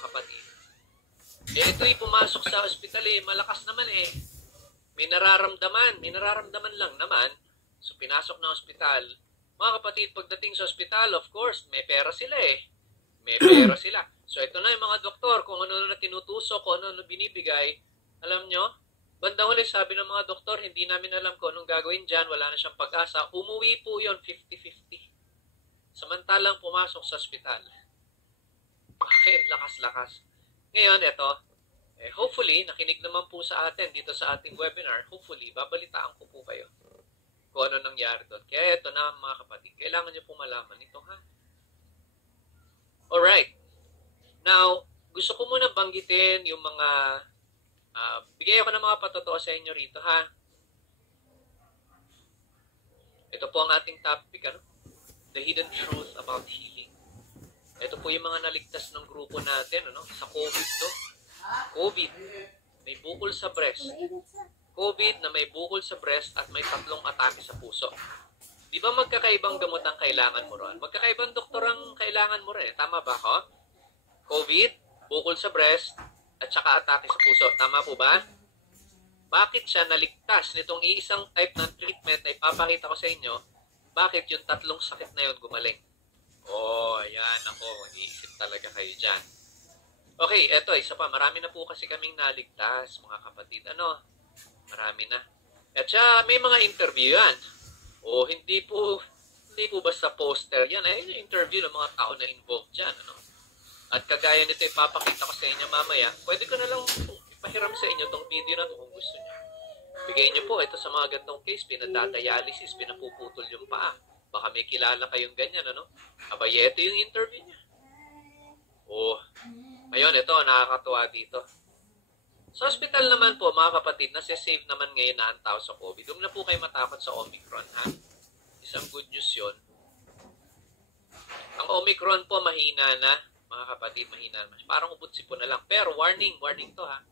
mga kapatid. Ito'y pumasok sa ospital malakas naman May nararamdaman lang naman. So pinasok na ospital. Mga kapatid, pagdating sa ospital, of course, may pera sila May pera sila. So ito na yung mga doktor, kung ano na tinutusok, kung ano na binibigay. Alam nyo, bandang huli sabi ng mga doktor, hindi namin alam kung anong gagawin dyan, wala na siyang pag-asa. Umuwi po yon 50-50. Samantalang pumasok sa ospital. Bakit? Lakas-lakas. Ngayon, ito, hopefully, nakinig naman po sa atin dito sa ating webinar. Hopefully, babalitaan ko po kayo kung ano nangyari doon. Kaya ito na mga kapatid, kailangan nyo po malaman ito, ha? Alright. Now, gusto ko muna banggitin yung mga, bigay ako ng mga patotoo sa inyo rito, ha? Ito po ang ating topic, The hidden truth about healing. Ito po yung mga naligtas ng grupo natin, sa COVID, COVID, may bukol sa breast. COVID na may bukol sa breast at may 3 atake sa puso. Di ba magkakaibang gamot ang kailangan mo ron? Magkakaibang doktor ang kailangan mo rin. Tama ba ako? COVID, bukol sa breast, at saka atake sa puso. Tama po ba? Bakit siya naligtas nitong iisang type ng treatment na ipapakita ko sa inyo? Bakit yung 3 sakit na yun gumaling? Ayan ako. Iisip talaga kayo dyan. Okay, eto, isa pa. Marami na po kasi kaming naligtas, mga kapatid. Marami na. At siya, may mga interview yan. Hindi po basta poster yan. Yung interview ng mga tao na involved dyan. At kagaya nito, ipapakita ko sa inyo mamaya. Pwede ko na lang ipahiram sa inyo tong video na ito kung gusto niyo. Bigay niyo po ito sa mga gantong case. Pinadadialysis, pinapuputol yung paa. Baka may kilala kayong ganyan, Abay, ito yung interview niya. Ngayon, ito, nakakatuwa dito. Sa hospital naman po, mga kapatid, nasa-save naman ngayon na ang tao sa COVID. Huwag na po kayo matakot sa Omicron, ha? Isang good news yun. Ang Omicron po, mahina na. Mga kapatid, mahina na. Parang ubot-sipo na lang. Pero warning to, ha?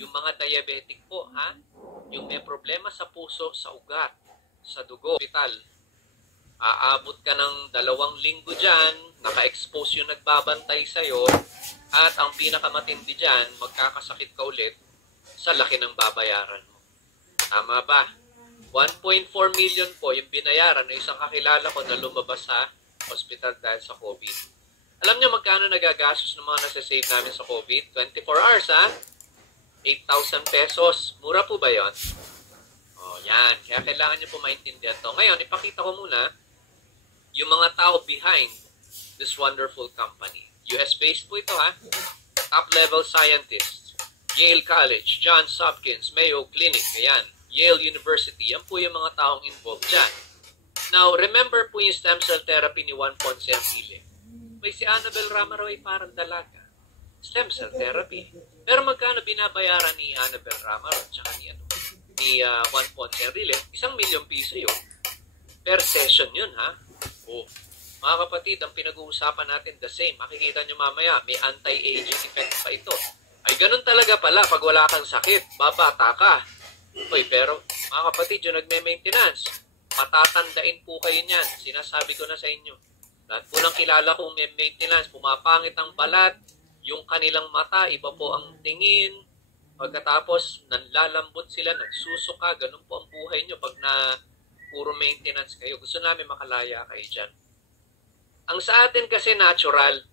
Yung mga diabetic po, ha? Yung may problema sa puso, sa ugat, sa dugo, hospital. Aabot ka ng 2 linggo dyan, naka-expose yung nagbabantay sa'yo, at ang pinakamatindi dyan, magkakasakit ka ulit sa laki ng babayaran mo. Tama ba? 1.4 million po yung binayaran ng isang kakilala ko na lumabas sa hospital dahil sa COVID. Alam niyo magkano nagagastos ng mga nasa-save namin sa COVID? 24 hours, ha? 8,000 pesos. Mura po ba yon? Yan. Kaya kailangan niyo po maintindihan to. Ngayon, ipakita ko muna yung mga tao behind this wonderful company. US-based po ito, ha? Top-level scientists. Yale College, Johns Hopkins, Mayo Clinic, ayan. Yale University. Yan po yung mga taong involved dyan. Now, remember po yung stem cell therapy ni Juan Ponce Enrile. May si Annabel Ramaro ay parang dalaga. Stem cell therapy. Pero magkano binabayaran ni Annabel Ramaro at saka ni Juan Ponce Enrile? 1 million piso yun. Per session yun, ha? Mga kapatid, ang pinag-uusapan natin the same. Makikita nyo mamaya, may anti-aging effect pa ito. Ay, ganun talaga pala pag wala kang sakit. Babata ka. Pero, mga kapatid, yung nagme-maintenance, matatandain po kayo niyan. Sinasabi ko na sa inyo. Lahat po lang kilala kong may maintenance, pumapangit ang balat, yung kanilang mata, iba po ang tingin. Pagkatapos, nanlalambot sila, nagsusuka, ganun po ang buhay nyo pag na puro maintenance kayo. Gusto namin makalaya kayo dyan. Ang sa atin kasi natural.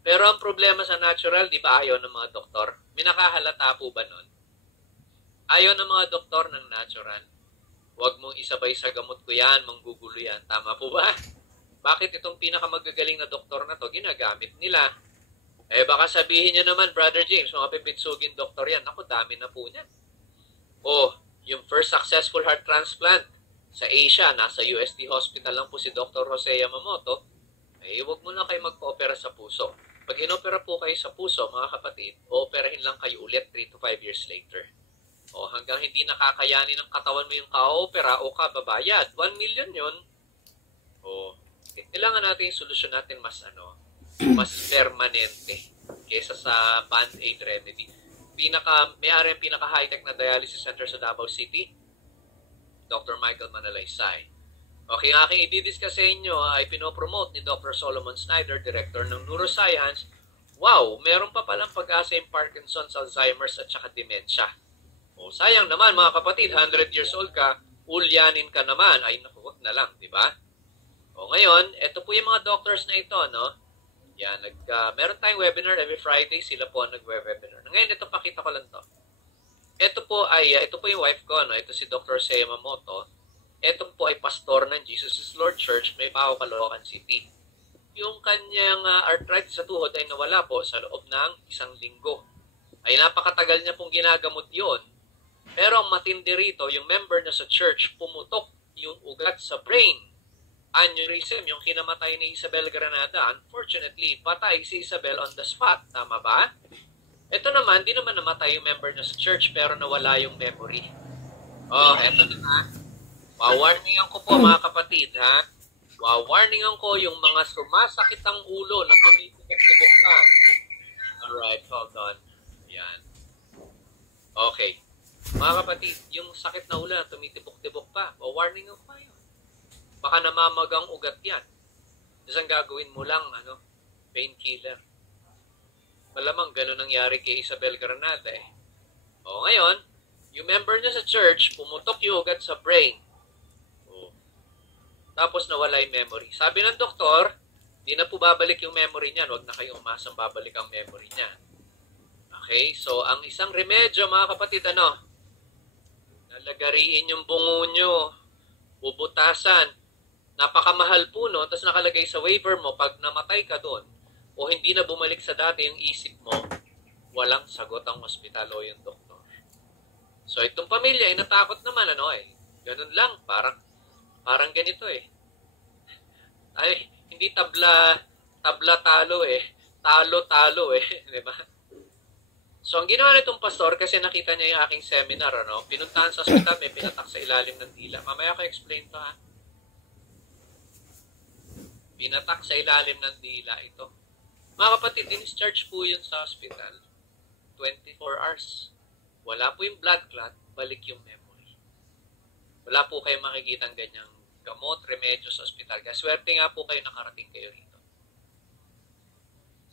Pero ang problema sa natural, di ba ayaw ng mga doktor? May nakahalata po ba nun? Ayaw ng mga doktor ng natural. Huwag mong isabay sa gamot ko yan, manggugulo yan. Tama po ba? Bakit itong pinakamagagaling na doktor na to ginagamit nila? Baka sabihin niyo naman, Brother James, mga pipitsugin doktor yan. Ako, dami na po niyan. Yung first successful heart transplant sa Asia, nasa UST Hospital lang po si Dr. Jose Yamamoto, huwag mo na kayo magpa-opera sa puso. Pag inopera po kayo sa puso, mga kapatid, ooperahin lang kayo ulit 3 to 5 years later. Hanggang hindi nakakayanin ng katawan mo yung ka-opera o kababayad. 1 million yun. Kailangan natin yung solusyon natin mas permanente kaysa sa band-aid remedy. May-ari ang pinaka-high-tech na dialysis center sa Davao City, Dr. Michael Manalaysay. Okay, ang aking i-discuss sa inyo ay pinopromote ni Dr. Solomon Snyder, Director ng Neuroscience, wow, meron pa palang pag-asa yung Parkinson's, Alzheimer's at saka dementia. O sayang naman mga kapatid, 100 years old ka, ulyanin ka naman. Ay naku, wag na lang, di ba? O ngayon, ito po yung mga doctors na ito, no? Yan, meron tayong webinar every Friday, sila po ang nag-webinar. Ngayon, ito pakita ko lang to. Ito po yung wife ko, no? Ito si Dr. Sei Yamamoto. Ito po ay pastor ng Jesus is Lord Church, may Pao, Caloocan City. Yung kanyang arthritis sa tuhod ay nawala po sa loob ng 1 linggo. Ay napakatagal niya pong ginagamot yon. Pero ang matindi rito, yung member na sa church, pumutok yung ugat sa brain. Aneurysm, yung kinamatay ni Isabel Granada. Unfortunately, patay si Isabel on the spot. Tama ba? Ito naman, di naman namatay yung member na sa church, pero nawala yung memory. Oh, eto na ha. Wawarningan ko po mga kapatid ha. Wawarningan ko yung mga sumasakit ang ulo na tumitibok-tibok pa. Alright, hold on. Yan. Okay. Mga kapatid, yung sakit na ulo na tumitibok-tibok pa, wawarningan ko kayo. Baka namamagang ugat yan. Tapos ang gagawin mo lang, painkiller. Malamang ganun nangyari kay Isabel Granada eh. O ngayon, yung member niya sa church, pumutok yung ugat sa brain. Tapos nawala yung memory. Sabi ng doktor, di na po babalik yung memory niyan. Huwag na kayong umasang babalik ang memory niya. Okay? So, ang isang remedyo, mga kapatid, nalagariin yung bungo nyo, bubutasan. Napakamahal po, no? Tapos nakalagay sa waiver mo, pag namatay ka doon, o hindi na bumalik sa dati yung isip mo, walang sagot ang ospital o yung doktor. So, itong pamilya ay natakot naman, ganun lang, parang ganito eh. Ay, hindi tabla talo eh. Talo eh. Diba? So, ang ginawa nitong pastor, kasi nakita niya yung aking seminar, pinuntahan sa ospital, may pinatak sa ilalim ng dila. Mamaya ko explain to, ha? Pinatak sa ilalim ng dila ito. Mga kapatid, discharge po yun sa hospital. 24 hours. Wala po yung blood clot, balik yung memory. Wala po kayong makikita ng ganyang gamot, remedyo sa ospital. Kaya swerte nga po kayo nakarating kayo rito.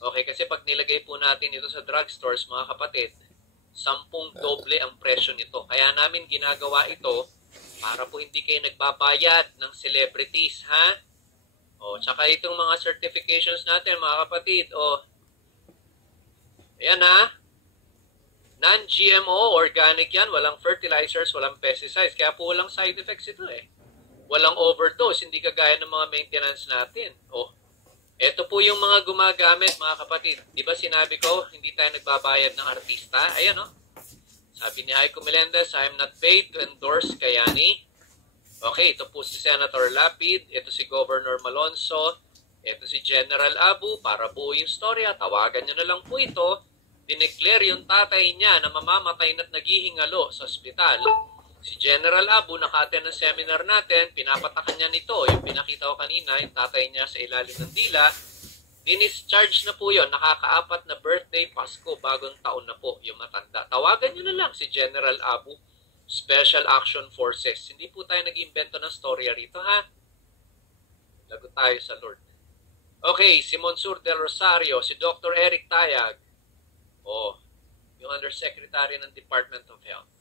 Okay, kasi pag nilagay po natin ito sa drugstores, mga kapatid, 10 doble ang presyo nito. Kaya namin ginagawa ito para po hindi kayo nagbabayad ng celebrities, ha? O, tsaka itong mga certifications natin, mga kapatid, ayan ha, non-GMO, organic yan, walang fertilizers, walang pesticides, kaya po walang side effects ito eh. Walang overdose, hindi kagaya ng mga maintenance natin. Ito po yung mga gumagamit, mga kapatid. Di ba sinabi ko, hindi tayo nagbabayad ng artista? Ayan Sabi ni Heiko Melendez, I am not paid to endorse Kayani. Okay, ito po si Senator Lapid, ito si Governor Malonzo, ito si General Abu, para buo yung storya, tawagan nyo na lang po ito, dineclare yung tatay niya na mamamatay na't naghihingalo sa ospital. Si General Abu, naka-attend ng seminar natin, pinapatakan niya nito, yung pinakita ko kanina, yung tatay niya sa ilalim ng dila, dinischarge na po yun, nakaka-4 na birthday, Pasko, bagong taon na po yung matanda. Tawagan nyo na lang si General Abu, Special Action Forces. Hindi po tayo nag-invento ng storya rito, ha? Lagot tayo sa Lord. Okay, si Monsur Del Rosario, si Dr. Eric Tayag, yung Undersecretary ng Department of Health.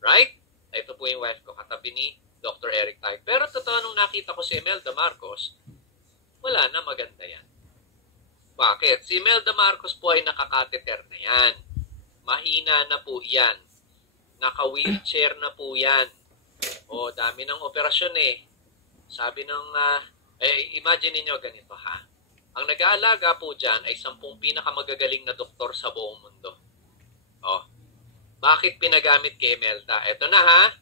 Right? Ito po yung wife ko, katabi ni Dr. Eric Tayag. Pero totoo, nung nakita ko si Imelda Marcos, wala na, maganda yan. Bakit? Si Imelda Marcos po ay nakakateter na yan. Mahina na po yan. Naka-wheelchair na po yan. Dami ng operasyon eh. Sabi ng, imagine niyo ganito ha. Ang nag-aalaga po dyan ay 10 pinakamagagaling na doktor sa buong mundo. Bakit pinagamit kay Imelda? Eto na ha.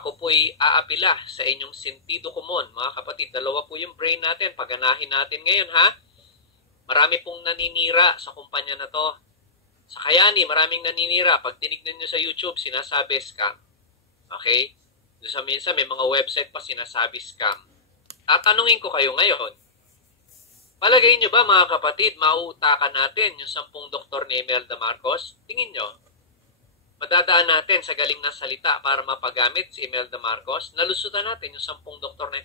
Ako po'y aapila sa inyong sentido komon. Mga kapatid, 2 po yung brain natin. Paganahin natin ngayon ha. Marami pong naninira sa kumpanya na to. Sa Kayani, maraming naninira. Pag tinignan nyo sa YouTube, sinasabi scam. Okay? Doon sa minsan, may mga website pa sinasabi scam. Tatanungin ko kayo ngayon. Palagay nyo ba, mga kapatid, mauutakan natin yung 10 doktor ni Imelda Marcos? Tingin nyo. Madadaan natin sa galing ng salita para mapagamit si Imelda Marcos. Nalusutan natin yung 10 doktor na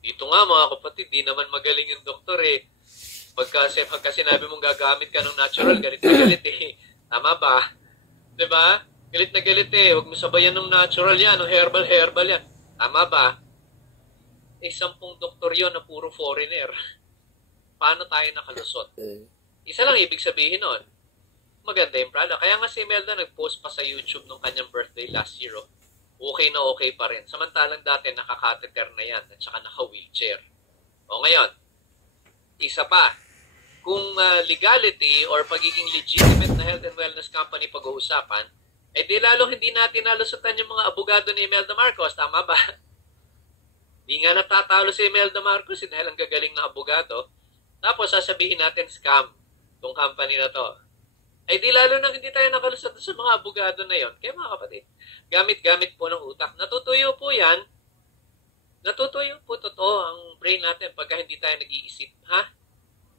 dito nga, mga kapatid, di naman magaling yung doktor eh. Pagka sinabi mong gagamit ka ng natural, galit na galit eh. Tama ba? Diba? Galit na galit eh. Huwag mo sabayan ng natural yan, ng herbal yan. Tama ba? 10 doktor yon na puro foreigner. Paano tayo nakalusot? Isa lang ibig sabihin nun. Maganda yung product. Kaya nga si Imelda nag-post pa sa YouTube nung kanyang birthday last year. Oh. Okay na okay pa rin. Samantalang dati nakakatheter na yan at saka naka-wheelchair. O ngayon, isa pa, kung legality or pagiging legitimate na health and wellness company pag-uusapan, eh di lalo hindi natin nalusutan yung mga abogado ni Imelda Marcos. Tama ba? Di nga natatalo si Imelda Marcos dahil ang gagaling na abogado. Tapos sasabihin natin scam tong company na to. Ay di lalo nang hindi tayo nakalusot sa mga abogado na yon. Kaya mga kapatid, gamit-gamit po ng utak. Natutuyo po yan. Natutuyo po totoo ang brain natin pagka hindi tayo nag-iisip. Ha?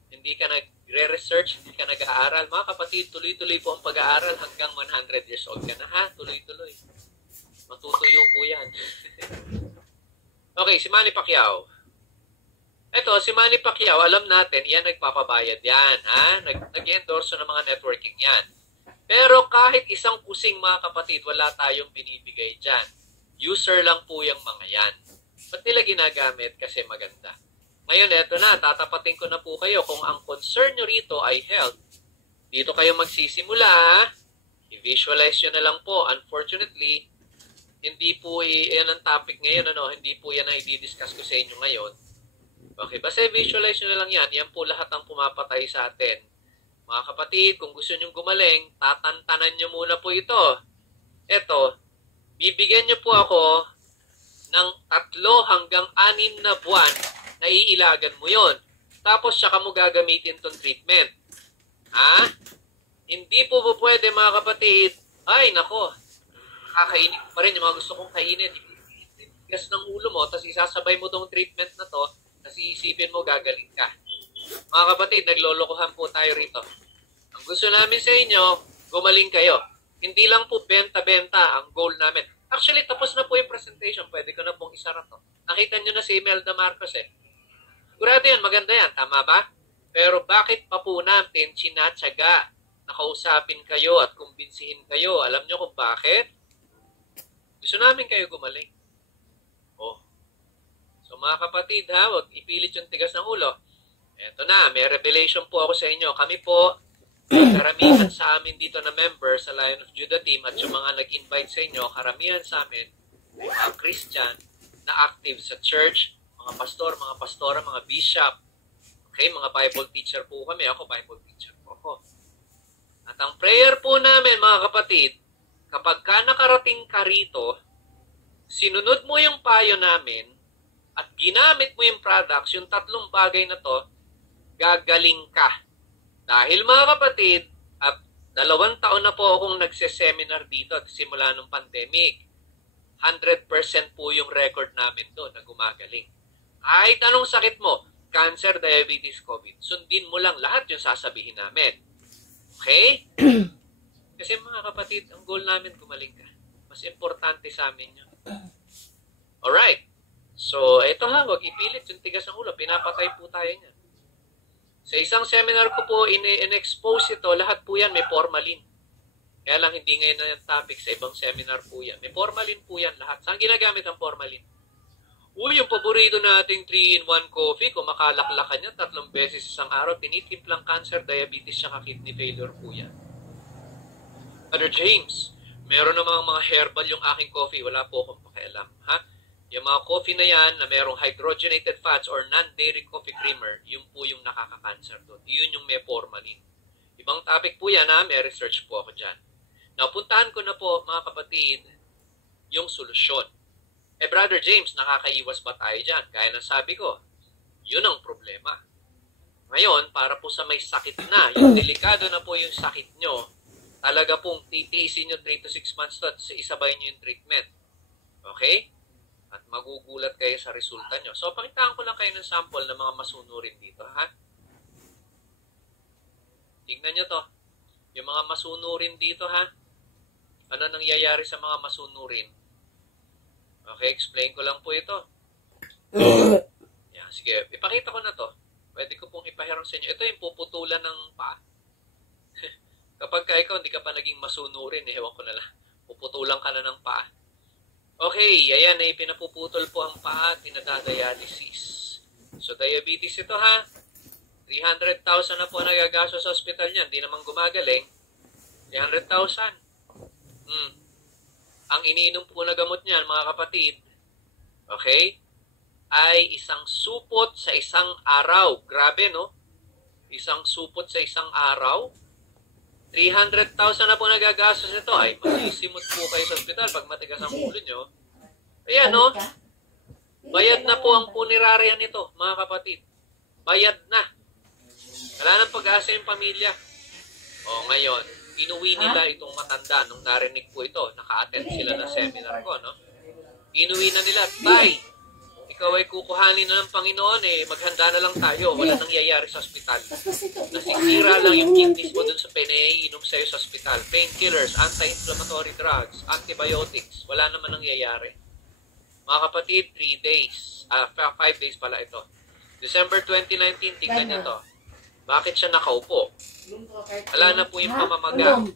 Hindi ka nagre-research, hindi ka nag-aaral. Mga kapatid, tuloy-tuloy po ang pag-aaral hanggang 100 years old ka na. Ha? Tuloy-tuloy. Matutuyo po yan. Okay, si Manny Pacquiao. Ito, si Manny Pacquiao, alam natin, yan nagpapabayad yan. Ha? Nag-endorso ng mga networking yan. Pero kahit isang kusing mga kapatid, wala tayong binibigay dyan. User lang po yung mga yan. Ba't nila ginagamit? Kasi maganda. Ngayon, eto na, tatapatin ko na po kayo kung ang concern nyo rito ay health. Dito kayo magsisimula. I-visualize nyo na lang po. Unfortunately, hindi po yan ang topic ngayon. Hindi po yan ang i-discuss ko sa inyo ngayon. Okay, basta visualize nyo na lang yan. Yan po lahat ang pumapatay sa atin. Mga kapatid, kung gusto nyo gumaling, tatantanan nyo muna po ito. Ito, bibigyan nyo po ako ng 3 hanggang 6 na buwan na iilagan mo yon. Tapos saka mo gagamitin tong treatment. Ha? Hindi po pwede mga kapatid. Ay, nako. Kakainin pa rin yung mga gusto kong kainin. Tigas ng ulo mo, tapos isasabay mo tong treatment na to, kasi isipin mo, gagaling ka. Mga kapatid, naglolokohan po tayo rito. Ang gusto namin sa inyo, gumaling kayo. Hindi lang po benta-benta ang goal namin. Actually, tapos na po yung presentation. Pwede ko na pong isara to. Nakita nyo na si Imelda Marcos eh. Sigurado yan, maganda yan. Tama ba? Pero bakit pa po natin sinatsaga na kausapin kayo at kumbinsihin kayo? Alam nyo kung bakit? Gusto namin kayo gumaling. Oh. So mga kapatid ha, huwag ipilit yung tigas ng ulo. Eto na, may revelation po ako sa inyo. Kami po, karamihan sa amin dito na member sa Lion of Judah team at yung mga nag-invite sa inyo, karamihan sa amin ay mga Christian na active sa church, mga pastor, mga pastora, mga bishop. Okay, mga Bible teacher po kami. Ako, Bible teacher po ako. At ang prayer po namin, mga kapatid, kapag ka nakarating ka rito, sinunod mo yung payo namin at ginamit mo yung products, yung 3 bagay na to, gagaling ka. Dahil mga kapatid, at 2 taon na po akong nagse-seminar dito at simula nung pandemic. 100% po yung record namin doon na gumagaling. Kahit anong sakit mo, cancer, diabetes, COVID, sundin mo lang lahat yung sasabihin namin. Okay? Kasi mga kapatid, ang goal namin gumaling ka. Mas importante sa amin yun. Alright. So, ito ha, wag ipilit yung tigas ng ulo. Pinapatay po tayo niyan. Sa isang seminar ko po, in-expose ito, lahat po yan may formalin. Kaya lang hindi ngayon na yung topic, sa ibang seminar po yan. May formalin po yan lahat. Saan ginagamit ang formalin? Uy, yung paborito nating 3-in-1 coffee, kung makalaklakan yan 3 beses isang araw, tinitimplang cancer, diabetes, saka kidney failure po yan. Brother James, meron namang mga herbal yung aking coffee, wala po akong pakialam. Ha? Yung mga coffee na yan na merong hydrogenated fats or non-dairy coffee creamer, yun po yung nakaka-cancer doon. Yun yung may formalin. Ibang topic po yan ha, may research po ako dyan. Napuntahan ko na po mga kapatid yung solusyon. Brother James, nakakaiwas ba tayo dyan? Gaya ng sabi ko, yun ang problema. Ngayon, para po sa may sakit na, yung delikado na po yung sakit nyo, talaga pong titiisin nyo 3 to 6 months to at isabay nyo yung treatment. Okay? At magugulat kayo sa resulta nyo. So, pakitaan ko lang kayo ng sample ng mga masunurin dito, ha? Tignan nyo to. Yung mga masunurin dito, ha? Ano nangyayari sa mga masunurin? Okay, explain ko lang po ito. Yan, sige, ipakita ko na to. Pwede ko pong ipahiram sa inyo. Ito yung puputulan ng paa. Kapag ka ikaw, hindi ka pa naging masunurin, ewan ko na lang. Puputulan ka na ng paa. Okay, ayan, ay pinapuputol po ang paa at pinadadialysis. So, diabetes ito ha. 300,000 na po nagagasto sa ospital niyan. Hindi naman gumagaling. 300,000. Ang iniinom po na gamot niyan, mga kapatid, okay, ay isang supot sa isang araw. Grabe, no? Isang supot sa isang araw. 300,000 na po nagagastos ito. Ay, masisimot po kayo sa ospital pag matigas ang ulo nyo. Ayan, no? Bayad na po ang punerarya nito, mga kapatid. Bayad na. Wala nang pag-asa yung pamilya. O, ngayon, inuwi nila itong matanda nung narinig po ito. Naka-attend sila ng seminar ko, no? Inuwi na nila, Tay, ikaw ay kukuhanin na ng Panginoon maghanda na lang tayo. Wala nangyayari sa ospital. Nasisira lang yung kidneys mo dun sa pinaiinom sa'yo sa ospital. Painkillers, anti-inflammatory drugs, antibiotics. Wala naman nangyayari. Mga kapatid, 3 days. 5 days pala ito. December 2019, tignan niyo to. Bakit siya nakaupo? Wala na po yung pamamaga.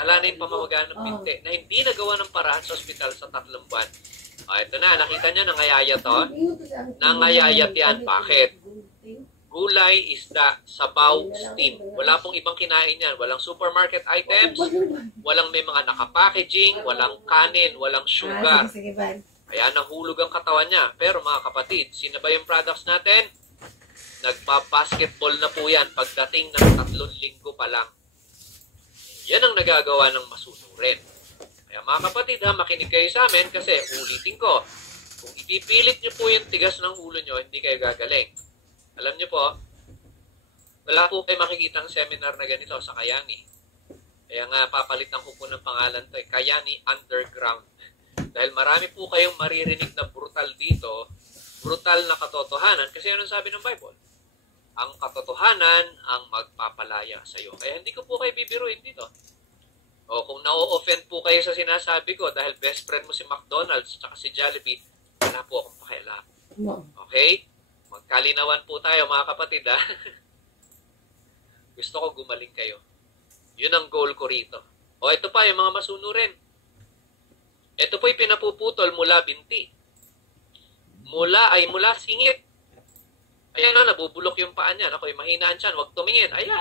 Wala na yung pamamaga ng binti na hindi nagawa ng paraan sa ospital sa 3 buwan. Ito na, nakita niyo, nangayayat to. Nangayayat yan. Bakit? Gulay, isda, sabaw, steam. Wala pong ibang kinain yan. Walang supermarket items, walang may mga nakapackaging, walang kanin, walang sugar. Kaya nahulog ang katawan niya. Pero mga kapatid, sino ba yung products natin? Nagpa-basketball na po yan pagdating ng 3 linggo pa lang. Yan ang nagagawa ng masunurin. Kaya mga kapatid ha, makinig kayo sa amin kasi ulitin ko. Kung ipipilit nyo po yung tigas ng ulo nyo, hindi kayo gagaling. Alam nyo po, wala po kayo makikita ng seminar na ganito sa Kayani. Kaya nga papalitan ko po ng pangalan to, Kayani Underground. Dahil marami po kayong maririnig na brutal dito, brutal na katotohanan. Kasi ano sabi ng Bible? Ang katotohanan ang magpapalaya sa iyo. Kaya hindi ko po kayo bibiruin dito. O kung na-offend po kayo sa sinasabi ko dahil best friend mo si McDonald's at si Jollibee, wala po akong pakialam. Okay? Magkalinawan po tayo mga kapatid ha. Gusto ko gumaling kayo. Yun ang goal ko rito. O ito pa yung mga masunurin. Ito po'y pinapuputol mula binti. Mula singit. Ayan na, nabubulok yung paa niya. Ako'y mahinaan siya. Huwag tumingin. Ayan.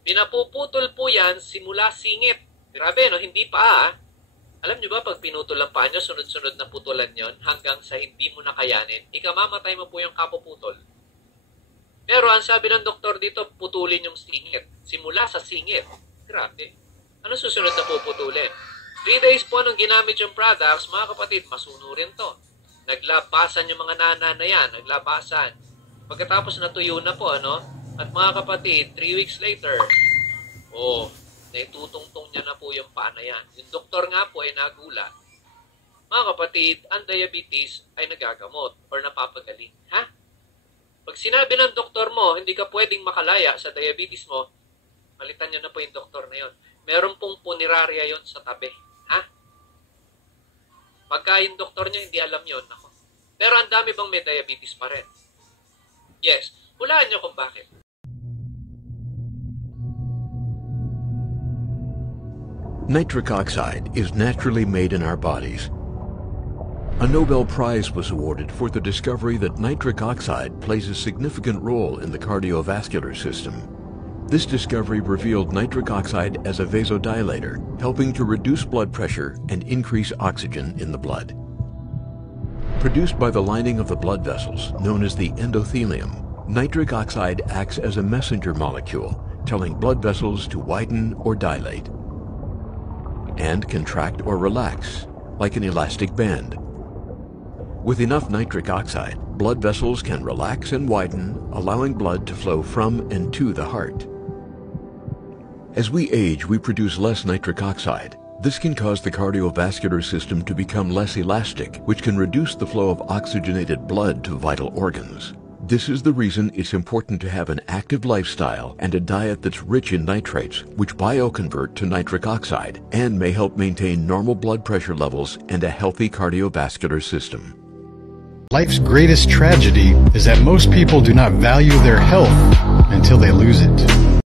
Pinapuputol po yan simula singit. Grabe, no? Hindi pa, Alam nyo ba, pag pinutol ang paa nyo, sunod-sunod na putulan yon hanggang sa hindi mo nakayanin, ikamamatay mo po yung kapuputol. Pero ang sabi ng doktor dito, putulin yung singit. Simula sa singit. Grabe. Ano susunod na puputulin? 3 days po nung ginamit yung products, mga kapatid, masunurin to. Naglabasan yung mga nana na yan. Naglabasan. Pagkatapos natuyo na po, At mga kapatid, 3 weeks later, naitutungtong niya na po yung paa na yan. Yung doktor nga po ay nagulat. Mga kapatid, ang diabetes ay nagagamot or napapagaling. Ha? Pag sinabi ng doktor mo, hindi ka pwedeng makalaya sa diabetes mo, palitan niyo na po yung doktor na yon. Meron pong punerarya yon sa tabi. Ha? Pagka yung doktor niya hindi alam yon, ako. Pero ang dami bang may diabetes pa rin? Yes. Hulaan niyo kung bakit. Nitric oxide is naturally made in our bodies. A Nobel Prize was awarded for the discovery that nitric oxide plays a significant role in the cardiovascular system. This discovery revealed nitric oxide as a vasodilator, helping to reduce blood pressure and increase oxygen in the blood. Produced by the lining of the blood vessels, known as the endothelium, nitric oxide acts as a messenger molecule, telling blood vessels to widen or dilate, and contract or relax, like an elastic band. With enough nitric oxide, blood vessels can relax and widen, allowing blood to flow from and to the heart. As we age, we produce less nitric oxide. This can cause the cardiovascular system to become less elastic, which can reduce the flow of oxygenated blood to vital organs. This is the reason it's important to have an active lifestyle and a diet that's rich in nitrates, which bioconvert to nitric oxide and may help maintain normal blood pressure levels and a healthy cardiovascular system. Life's greatest tragedy is that most people do not value their health until they lose it.